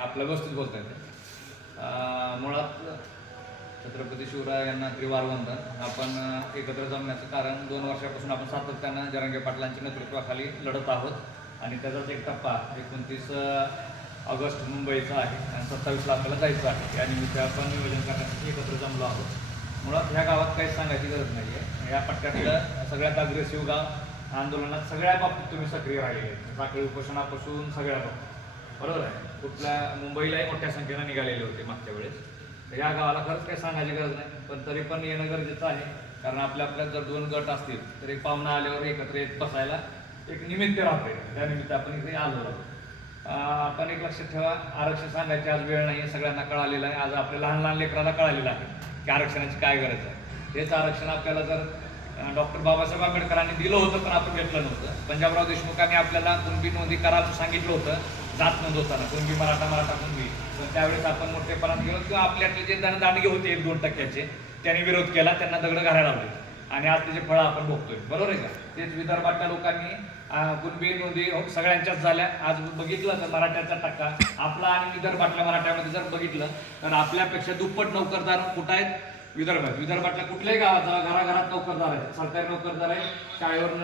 आपल्या गोष्टीत बोलता येते मुळात छत्रपती शिवराय यांना त्रिवार वंदन आपण एकत्र जमण्याचं कारण दोन वर्षापासून आपण सातत्यानं जरांगे पाटलांच्या नेतृत्वाखाली लढत आहोत. आणि त्याचाच एक टप्पा एकोणतीस ऑगस्ट मुंबईचा आहे. आणि सत्तावीसला आपल्याला जायचं आहे. या निमित्त आपण नियोजन करण्यासाठी एकत्र जमलो आहोत. मुळात ह्या गावात काही सांगायची गरज नाही आहे या पट्ट्यातलं सगळ्यात अग्रेसिव्ह गाव आंदोलनात सगळ्या बाबतीत तुम्ही सक्रिय राहिले साखळी उपोषणापासून सगळ्या बाबतीत. बरोबर आहे? कुठल्या मुंबईलाही मोठ्या संख्येनं निघालेले होते मागच्या वेळेस. तर या गावाला खरंच काही सांगायची गरज नाही. पण तरी पण येणं गरजेचं आहे. कारण आपल्या आपल्यात जर दोन गट असतील तर एक पाहुणा आल्यावर एकत्र येत बसायला एक निमित्त राहते त्या निमित्त आपण इथे आलो आहोत. आपण एक लक्षात ठेवा आरक्षण सांगायची आज वेळ नाही सगळ्यांना कळालेलं आहे. आज आपल्या लहान लहान लेकराला कळालेलं आहे की आरक्षणाची काय गरज आहे. हेच आरक्षण आपल्याला जर डॉक्टर बाबासाहेब आंबेडकरांनी दिलं होतं पण आपण घेतलं नव्हतं. पंजाबराव देशमुखांनी आपल्याला कुणबी नोंदी करायला सांगितलं होतं जात नोंदवताना कुणबी मराठा मराठा कुणबी. पण त्यावेळेस आपण मोठेपणात गेलो किंवा आपल्यातले जे दान दांडगे होते एक दोन टक्क्याचे त्यांनी विरोध केला त्यांना दगड घालायला लावले. आणि आज त्याचे फळं आपण बघतोय. बरोबर आहे का? तेच विदर्भातल्या लोकांनी कुणबी नोंदी हो, सगळ्यांच्याच झाल्या. आज बघितलं तर मराठ्याचा टक्का. आपला आणि विदर्भातल्या मराठ्यामध्ये जर बघितलं तर आपल्यापेक्षा दुप्पट नोकरदार कुठं आहेत? विदर्भात. विदर्भातल्या कुठल्याही गावात जा, घराघरात नोकरदार आहेत. सरकारी नोकरदार आहेत शाळेवर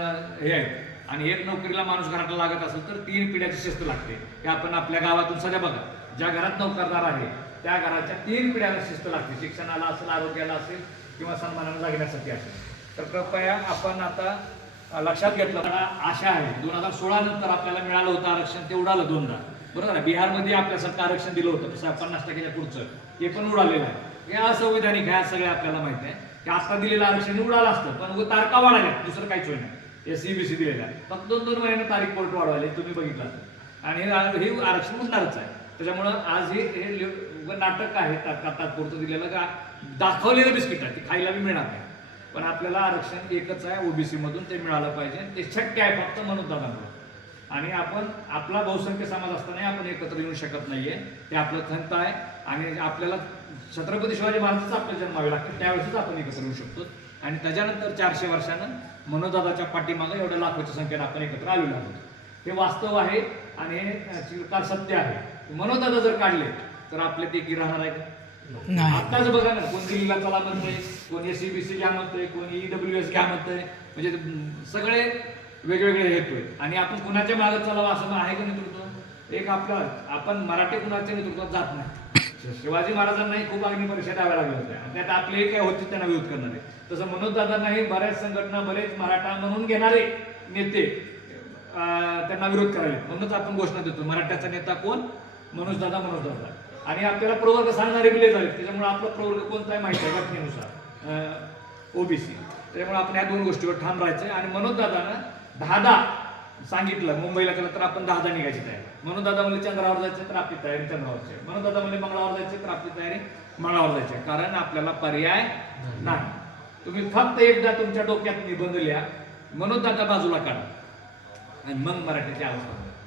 हे आहेत. आणि एक नोकरीला माणूस घराला लागत असेल तर तीन पिढ्याची शिस्त लागते. हे आपण आपल्या गावातून सध्या बघा. ज्या घरात नोकरदार आहे त्या घराच्या तीन पिढ्याला शिस्त लागते. शिक्षणाला असेल आरोग्याला असेल किंवा सन्मानाला लागण्यासाठी असेल. तर कृपया आपण आता लक्षात घेतलं. आशा आहे दोन हजार सोळा नंतर आपल्याला मिळालं होतं आरक्षण ते उडालं दोनदा. बरोबर आहे बिहारमध्ये आपल्यासारखं आरक्षण दिलं होतं तसं पन्नास टक्क्याच्या पुढचं. ते पण उडालेलं आहे. हे असंविधानिक आहे सगळे आपल्याला माहिती आहे. की आता दिलेलं आरक्षण उडालं असतं पण तारखा वाढाल्या दुसरं काहीच होईल एस सी बी सी दिलेलं आहे. फक्त दोन दोन महिन्याने तारीख कोर्ट वाढवायला तुम्ही बघितलं आणि हे आरक्षण उडणारच आहे. त्याच्यामुळं आज हे हे नाटक आहे तात्पुरतं दिलेलं का दाखवलेलं बिस्किट आहे ते खायला बी मिळणार नाही. पण आपल्याला आरक्षण एकच आहे ओबीसी मधून ते मिळालं पाहिजे. ते शक्य आहे फक्त म्हणून दादांना आणि आपण आपला बहुसंख्य समाज असताना आपण एकत्र येऊ शकत नाहीये. ते आपलं खंत आहे. आणि आपल्याला छत्रपती शिवाजी महाराजच आपल्याला जन्मावे लागते. त्यावेळेसच आपण एकत्र येऊ शकतो. आणि त्याच्यानंतर चारशे वर्षानं मनोदादाच्या पाठीमागं एवढ्या लाखोच्या संख्येनं आपण एकत्र आलेलो आहोत. हे वास्तव आहे आणि हे चिरकाल सत्य आहे. मनोदादा जर काढले तर आपले ते की राहणार आहे का? आताच बघा ना कोण दिल्लीला चला म्हणतोय कोण एससीबीसी घ्या म्हणतोय कोण ईडब्ल्यू एस घ्या म्हणतोय म्हणजे सगळे वेगवेगळे येतोय. आणि आपण कुणाच्या मागे चलावं असं आहे का नेतृत्व? एक आपला आपण मराठी कुणाच्या नेतृत्वात जात नाही. शिवाजी महाराजांनाही खूप अग्नी परीक्षा द्याव्या लागल्या होत्या. आणि त्यात आपले काय होते त्यांना विरोध करणारे. तसं मनोज दादांनाही बऱ्याच संघटना बरेच मराठा म्हणून घेणारे नेते त्यांना विरोध करायला म्हणूनच आपण घोषणा देतो मराठ्याचा नेता कोण? मनोज दादा मनोज दादा. आणि आपल्याला प्रवर्ग सांगणारे बिले झाले त्याच्यामुळे आपला प्रवर्ग कोणता आहे माहिती आहे घटनेनुसार ओबीसी. त्याच्यामुळे आपण या दोन गोष्टीवर ठाम राहायचं आणि मनोज दादानं दहा दहा सांगितलं मुंबईला गेलं तर आपण दहा दहा निघायची तयारी. म्हणून दादा म्हणले चंद्रावर जायचं तर आपली तयारी चंद्रावरची आहे. म्हणून दादा म्हणले मंगळावर जायचं तर आपली तयारी मंगळावर जायची. आहे. कारण आपल्याला पर्याय नाही. तुम्ही फक्त एकदा तुमच्या डोक्यात निबंध लिहा. म्हणून दादा बाजूला काढा. आणि मग मराठीची आवाज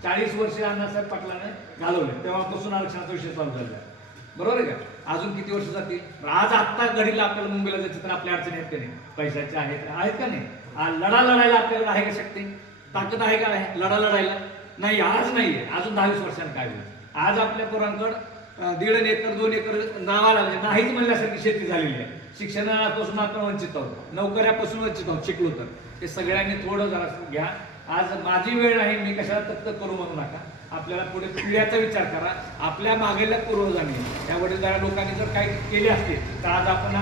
चाळीस वर्ष अण्णासाहेब पाटलाने घालवले. तेव्हापासून आरक्षणाचा विषय चालू झाला बरोबर आहे का? अजून किती वर्ष जातील? आज आत्ता घडीला आपल्याला मुंबईला जायचं तर आपल्या अडचणी आहेत का नाही? पैशाचे आहेत आहेत का नाही? आज लढा लढायला आपल्याला आहे का शक्ती? ताकद आहे का आहे लढा लढायला? नाही आज नाहीये अजून दहावीस वर्षांनी काय होईल? आज आपल्या पोरांकडं दीड एकर दोन एकर नावा लागले म्हणजे नाहीच म्हणल्यासारखी शेती झालेली आहे. शिक्षणापासून आपण वंचित आहोत. नोकऱ्यापासून वंचित आहोत शिकलो तर. ते सगळ्यांनी थोडं जरा घ्या. आज माझी वेळ आहे मी कशाला तक्त करू म्हणू नका. आपल्याला पुढे पिढ्याचा विचार करा. आपल्या मागेला पूर्वजाने. त्या वडीलधाऱ्या लोकांनी जर काही केले असते तर आज आपण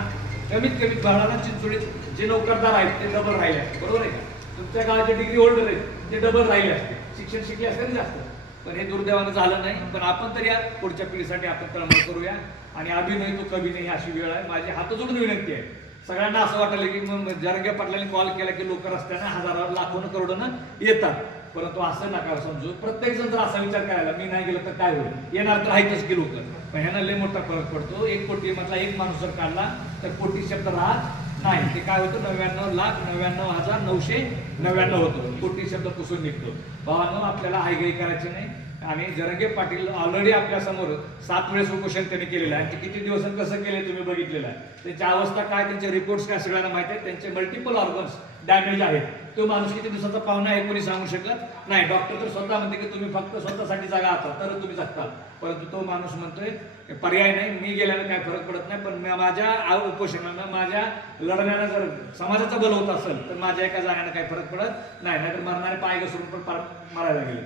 कमीत कमी बहाडा चिंचोळीत जे नोकरदार आहेत ते डबल राहिले असते. बरोबर आहे का? तुमच्या गावाचे डिग्री होल्डर आहेत ते डबल राहिले असते. शिक्षण शिकले असते जास्त. पण हे दुर्दैवानं झालं नाही. पण आपण तर या पुढच्या पिढीसाठी आपण तळमळ करूया. आणि अभिनय तो कवी नाही अशी वेळ आहे. माझी हात जोडून विनंती आहे. सगळ्यांना असं वाटलं की मग जरंगे पाटलांनी कॉल केला की लोक रस्त्याने हजारावर लाखोनं करोडनं येतात. परंतु असं नका समजू. प्रत्येक जण जर असा विचार करायला मी नाही गेलो तर काय होईल? येणार तर आहेतच की लोक. पण ह्यानं लय मोठा फरक पडतो. एक कोटी मधला एक माणूस जर काढला तर कोटी शब्द राहत नाही. ते काय होतं? नव्याण्णव लाख नव्याण्णव हजार नऊशे नव्याण्णव होतो. कोटी शब्द पुसून निघतो. भावानं आपल्याला हायगाई करायची नाही. आणि जरंगे पाटील ऑलरेडी आपल्यासमोर सात वेळेस उपोषण त्यांनी केलेलं आहे. ते किती दिवस कसं केले तुम्ही बघितलेलं आहे. त्यांच्या अवस्था काय त्यांचे रिपोर्ट्स काय सगळ्यांना माहिती आहे. त्यांचे मल्टिपल ऑर्गन्स डॅमेज आहेत. तो माणूस किती दिवसाचा पाहुणा आहे कोणी सांगू शकत नाही. डॉक्टर तर स्वतः म्हणते की तुम्ही फक्त स्वतःसाठी जागा आता तर तुम्ही जगता परंतु तो माणूस म्हणतोय पर्याय नाही मी गेल्यानं काय फरक पडत नाही पण माझ्या उपोषणानं माझ्या लढण्यानं जर समाजाचं बल होत असेल तर माझ्या एका जाण्यानं काही फरक पडत नाही. नाहीतर मरणारे पाय घसरून पण पार मारायला गेले.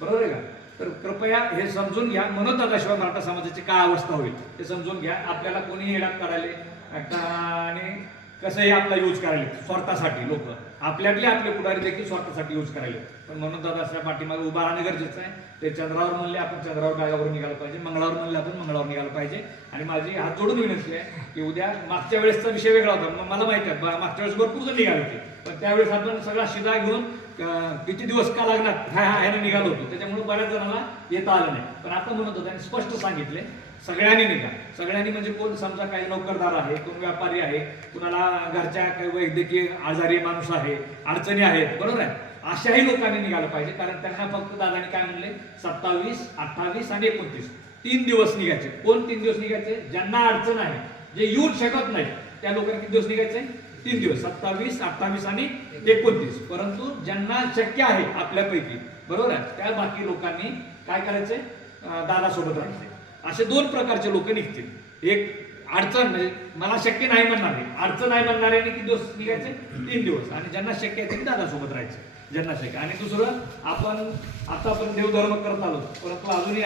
बरोबर आहे का? तर कृपया हे समजून घ्या. म्हणून दादाशिवाय मराठा समाजाची काय अवस्था होईल? ते समजून घ्या. आपल्याला कोणी येण्यात काढायले आणि कसंही आपला यूज करायले? स्वार्थासाठी लोक. आपल्यातले आपले पुढारी देखील स्वार्थासाठी यूज करायले. पण म्हणून दादा पाठीमागे उभा राहणं गरजेचं आहे. ते चंद्रावर म्हणले आपण चंद्रावर गागावर निघालं पाहिजे. मंगळावर म्हणले आपण मंगळावर निघालं पाहिजे. आणि माझी हात जोडून विनंती आहे की उद्या मागच्या वेळेसचा विषय वेगळा होता. मग मला माहिती आहे. मागच्या वेळेस भरपूर जण निघाले होते. पण त्यावेळेस आपण सगळा शिदा घेऊन किती दिवस का लागणार? ह्या ह्या- ह्यानं निघालो होतो. त्याच्यामुळे बऱ्याच जणांना येता आलं नाही. पण आता म्हणत होता आणि स्पष्ट सांगितले सगळ्यांनी निघा. सगळ्यांनी म्हणजे कोण समजा काही नोकरदार आहे कोण व्यापारी आहे कुणाला घरच्या काही वैद्यकीय आजारी माणूस आहे अडचणी आहेत बरोबर आहे? अशाही लोकांनी निघालं पाहिजे कारण त्यांना फक्त दादाने काय म्हणले? सत्तावीस अठ्ठावीस आणि एकोणतीस. तीन दिवस निघायचे. कोण तीन दिवस निघायचे? ज्यांना अडचण आहे जे येऊ शकत नाही त्या लोकांनी किती दिवस निघायचे? तीन दिवस सत्तावीस अठ्ठावीस आणि एकोणतीस. परंतु ज्यांना शक्य आहे आपल्यापैकी बरोबर आहे? त्या बाकी लोकांनी काय करायचे अं, दादासोबत राहायचे असे दोन प्रकारचे लोक निघतील. एक अडचण म्हणजे मला शक्य नाही म्हणणारे. अडचण नाही म्हणणारे किती दिवस निघायचे? तीन दिवस. आणि ज्यांना शक्य आहे ते दादासोबत राहायचे. ज्यांना शक्य आणि दुसरं आपण आता आपण देवधर्म करत आलो. परंतु अजूनही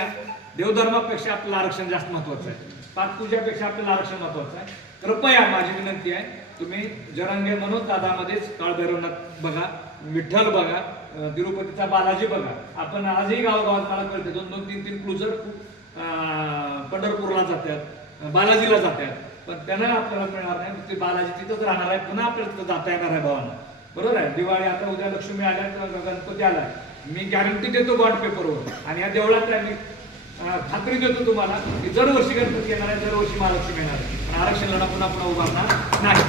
देवधर्मापेक्षा आपलं आरक्षण जास्त महत्वाचं आहे. पाकपूजापेक्षा आपल्याला आरक्षण महत्वाचं आहे. कृपया माझी विनंती आहे तुम्ही जरांगे मनोज दादामध्येच काळभैरवनाथ बघा विठ्ठल बघा तिरुपतीचा बालाजी बघा. आपण आजही गावागावात मला कळते दोन दोन तीन तीन क्लुजर पंढरपूरला जातात बालाजीला जातात. पण त्यांना आपल्याला मिळणार नाही ते बालाजी तिथंच राहणार आहे पुन्हा आपल्याला तिथं जाता येणार आहे भावांना. बरोबर आहे? दिवाळी आता उद्या लक्ष्मी आल्या तर गणपती आला मी गॅरंटी देतो बॉन्ड पेपरवर आणि या देवळात मी खात्री देतो तुम्हाला की दरवर्षी गणपती येणार आहे दरवर्षी महालक्ष्मी येणार आहे. आणि आरक्षण लढा पुन्हा पुन्हा उभारणार नाही.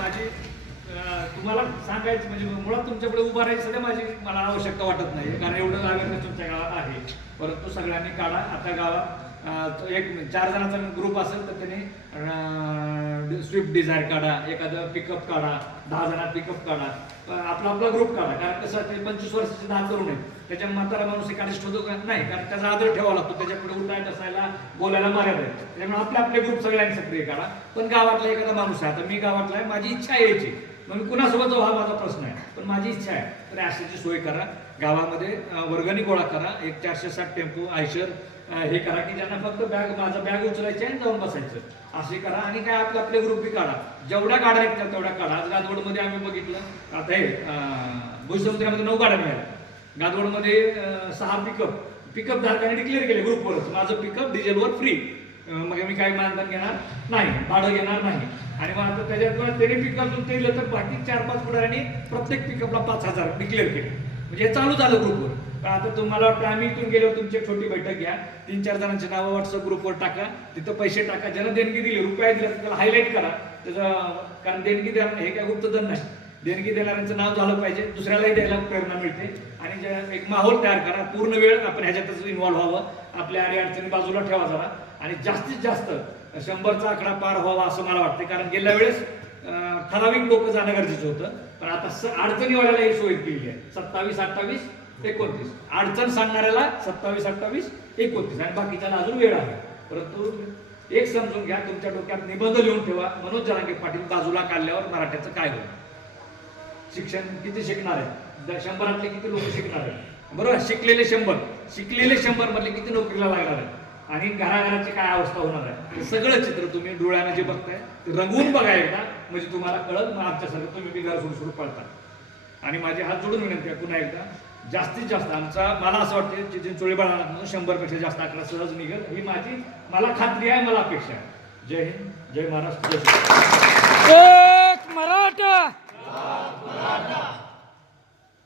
माझी तुम्हाला सांगायचं म्हणजे मुळात तुमच्याकडे उभा राहायची सध्या माझी मला आवश्यकता वाटत नाही. कारण एवढं अवेअरनेस तुमच्या गावात आहे. परंतु सगळ्यांनी काढा आता गावात एक चार जणांचा ग्रुप असेल तर त्यांनी स्विफ्ट डिझायर काढा एखादं पिकअप काढा दहा जणात पिकअप काढा. आपला आपला ग्रुप काढा. कारण कसं ते पंचवीस वर्षाचे दहा करू नये. त्याच्या म्हातारा माणूस एकादिष्ट होतो का? नाही कारण त्याचा आदर ठेवावा लागतो. त्याच्या पुढे उठाय बसायला बोलायला मर्यादा आहे. त्याच्यामुळे आपले आपले ग्रुप सगळ्यांनी सक्रिय काढा. पण गावातला एखादा माणूस आहे आता मी गावातला आहे माझी इच्छा आहे यायची. मग मी कुणासोबत जाऊ हा माझा प्रश्न आहे. पण माझी इच्छा आहे. तर अशाची सोय करा. गावामध्ये वर्गणी गोळा करा. एक चारशे साठ टेम्पो आयशर हे करा की ज्यांना फक्त बॅग माझा बॅग उचलायची आणि जाऊन बसायचं. असे करा आणि काय आपले आपले ग्रुप बी काढा. जेवढ्या गाड्या निघतात तेवढ्या काढा. आज गादवडमध्ये आम्ही बघितलं. आता हे भूसमुद्रामध्ये नऊ गाड्या मिळाल्या गादवडमध्ये सहा पिकअप पिकअप धारकाने डिक्लेअर केले ग्रुपवरच माझं पिकअप डिझेलवर फ्री मग मी काही मानधन घेणार? नाही. भाडं घेणार नाही. आणि मग आता त्याच्यात त्यांनी पिकअप दिलं तर बाकी चार पाच पुढाऱ्यांनी प्रत्येक पिकअपला पाच हजार डिक्लेअर केले. म्हणजे हे चालू झालं ग्रुपवर पण आता तुम्हाला वाटतं आम्ही इथून गेल्यावर तुमची एक छोटी बैठक घ्या. तीन चार जणांची नावं व्हॉट्सअप ग्रुपवर टाका. तिथं पैसे टाका. ज्यांना देणगी दिली रुपया दिला तर त्याला हायलाईट करा. त्याचं कारण देणगी द्या हे काय गुप्तधन नाही. देणगी देणाऱ्यांचं नाव झालं पाहिजे. दुसऱ्यालाही द्यायला प्रेरणा मिळते. आणि एक माहोल तयार करा पूर्ण वेळ आपण ह्याच्यातच इन्व्हॉल्व्ह व्हावं. आपल्या आणि अडचणी बाजूला ठेवा जरा. आणि जास्तीत जास्त शंभरचा आकडा पार व्हावा असं मला वाटतं कारण गेल्या वेळेस ठराविक लोक जाणं गरजेचं होतं. पण आता स अडचणीवाल्याला ही सोय केली आहे. सत्तावीस अठ्ठावीस एकोणतीस. अडचण सांगणाऱ्याला सत्तावीस अठ्ठावीस एकोणतीस. आणि बाकीच्याला अजून वेळ आहे. परंतु एक समजून घ्या तुमच्या डोक्यात निबंध लिहून ठेवा. मनोज जरांगे पाटील बाजूला काढल्यावर मराठ्याचं काय होईल? शिक्षण किती शिकणार आहे? शंभरातले किती लोक शिकणार आहे बरोबर शिकलेले शंभर. शिकलेले शंभर मधले किती नोकरीला लागणार आहे आणि घराघराची काय अवस्था होणार आहे? हे सगळं चित्र तुम्ही डोळ्यानं जे बघताय ते रंगवून बघा एकदा. म्हणजे तुम्हाला कळत मग आमच्यासारखं तुम्ही बी घर सुरू सुरू पळता आणि माझे हात जोडून विनंती आहे पुन्हा एकदा जास्तीत जास्त आमचा मला असं वाटतं की चिंचोळी बाळाला शंभरपेक्षा जास्त आकडा सहज निघेल. ही माझी मला खात्री आहे मला अपेक्षा आहे. जय हिंद जय महाराष्ट्र जय मराठा!